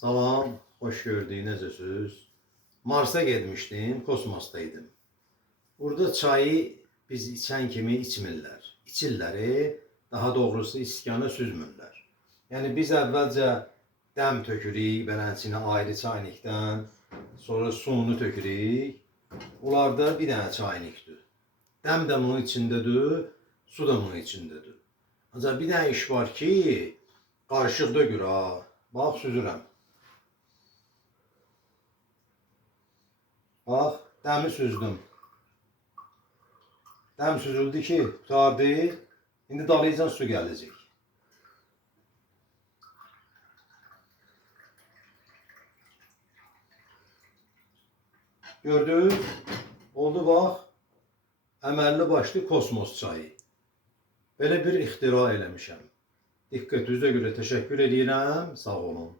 Salam, hoş gördük, necəsiz? Mars'a getmişdim, kosmosdaydım. Burada çayı biz içən kimi içmirlər. İçirlər, daha doğrusu iskana süzmürlər. Yəni biz əvvəlcə dəm tökürük, belənçinə ayrı çaynikdən, sonra suyunu tökürük. Bunlarda bir dənə çaynikdir. Dəm də bunun içindədir, su da bunun içindədir. Ancaq bir dənə iş var ki, qarışıq dökür ha. Bax, süzürəm. Bax, dəmi süzdüm. Dəm süzüldü ki, qurtardı. İndi dalayıcan su gələcək. Gördünüz? Oldu bax. Əməlli başlı kosmos çayı. Belə bir ixtira eləmişəm. Diqqətinizə görə təşəkkür edirəm. Sağ olun.